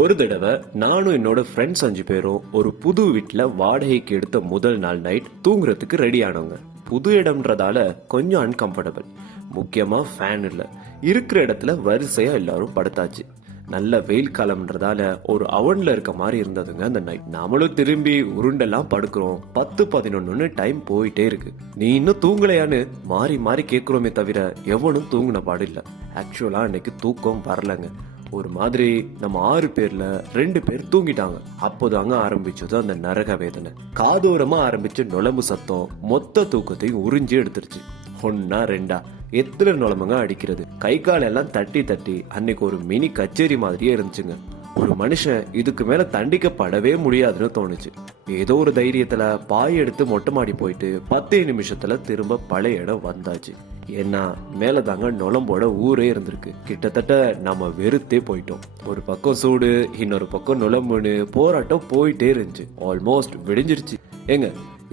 ஒரு தடவை நானும் என்னோட ஃப்ரெண்ட்ஸ் 5 பேரும் ஒரு புது வீட்டுல வாடகைக்கு எடுத்த முதல் நாள் நைட் தூங்குறதுக்கு ரெடி ஆனவங்க. புது இடம்ன்றதால கொஞ்சம் அன்கம்ஃபர்டபுள். முக்கியமா ஃபேன் இல்ல. இருக்கிற இடத்துல வரிசையா எல்லாரும் படுத்தாச்சு. நல்ல வெயில் காலம்ன்றதால ஒரு அவன்ல இருக்க மாதிரி இருந்ததுங்க அந்த நைட். நம்மளும் திரும்பி உருண்டெல்லாம் படுக்கிறோம். 10-11 டைம் போயிட்டே இருக்கு. நீ இன்னும் தூங்கலையான்னு மாறி மாறி கேக்குறோமே தவிர எவனும் தூங்குன பாடு இல்ல. ஆக்சுவலா அன்னைக்கு தூக்கம் வரலங்க. ஒரு மாதிரி நம்ம 6 பேர்ல 2 பேர் தூங்கிட்டாங்க. அப்போதாங்க ஆரம்பிச்சது அந்த நரக வேதனை. காதோரமா ஆரம்பிச்ச நுளம்பு சத்தம் மொத்த தூக்கத்தையும் உறிஞ்சி எடுத்துருச்சு. ஒன்னா ரெண்டா எத்தனை நுளம்புங்க அடிக்கிறது. கை கால் எல்லாம் தட்டி தட்டி அன்னைக்கு ஒரு மினி கச்சேரி மாதிரியே இருந்துச்சுங்க. ஒரு மனுஷன் இதுக்கு மேல தண்டிக்கப்படவே முடியாதுன்னு தோணுச்சு. ஏதோ ஒரு தைரியத்துல பாய் எடுத்து மொட்டை மாடி போயிட்டு 10 நிமிஷத்துல திரும்ப பழைய இடம் வந்தாச்சு. ஏன்னா மேலதாங்க நுளம்போட ஊரே இருந்திருக்கு. கிட்டத்தட்ட நம்ம வெறுத்தே போயிட்டோம். ஒரு பக்கம் சூடு, இன்னொரு பக்கம் நுளம்புன்னு போராட்டம் போயிட்டே இருந்துச்சு. ஆல்மோஸ்ட் விடிஞ்சிருச்சு. ஏங்க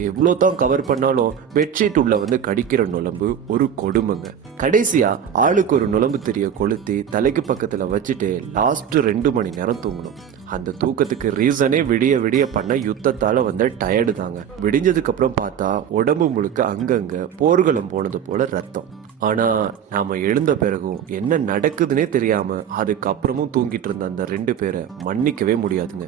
எவ்வளவுதான் கவர் பண்ணாலும் பெட்ஷீட் உள்ள வந்து கடிக்கிற நுளம்பு ஒரு கொடுமைங்க. கடைசியா ஆளுக்கு ஒரு நுளம்பு தெரிய கொளுத்தி தலைக்கு பக்கத்துல வச்சுட்டு லாஸ்ட் 2 மணி நேரம் தூங்கணும். அந்த தூக்கத்துக்கு ரீசனே விடிய விடிய பண்ண யுத்தத்தால வந்த டயர்டு தாங்க. விடிஞ்சதுக்கு அப்புறம் பார்த்தா உடம்பு முழுக்க அங்கங்க போர்க்களம் போனது போல ரத்தம். ஆனா நாம எழுந்த பிறகும் என்ன நடக்குதுன்னே தெரியாம அதுக்கப்புறமும் தூங்கிட்டு இருந்த அந்த 2 பேரை மன்னிக்கவே முடியாதுங்க.